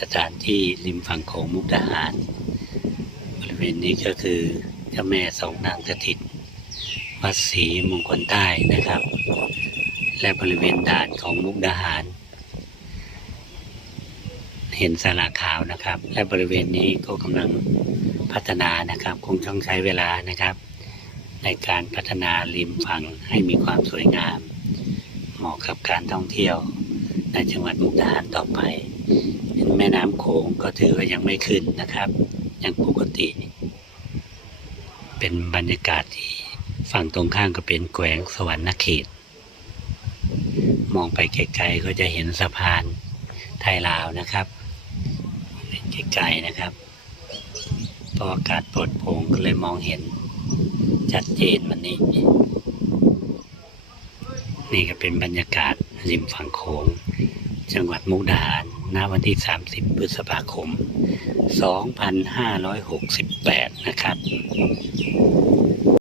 สถานที่ริมฝั่งโขงมุกดาหาร บริเวณนี้ก็คือเจ้าแม่สองนางสถิตวัดศรีมงคลใต้นะครับ และบริเวณด่านของมุกดาหาร เห็นสาราขาวนะครับ และบริเวณนี้ก็กำลังพัฒนานะครับ คงต้องใช้เวลานะครับ ในการพัฒนาริมฝั่งให้มีความสวยงาม เหมาะกับการท่องเที่ยวในจังหวัดมุกดาหารต่อไป แม่น้ำโขงก็ถือว่ายังไม่ขึ้นนะครับ ยังปกติ เป็นบรรยากาศที่ฝั่งตรงข้ามก็เป็นแขวงสวรรณเขต มองไปไกลๆก็จะเห็นสะพานไทยลาวนะครับไกลๆนะครับพราะอากาศปลดโปร่งก็เลยมองเห็นชัดเจนวันนี้ นี่ก็เป็นบรรยากาศริมฝั่งโขง จังหวัดมุกดาหาร ณวันที่ 30 พฤษภาคม 2568 นะครับ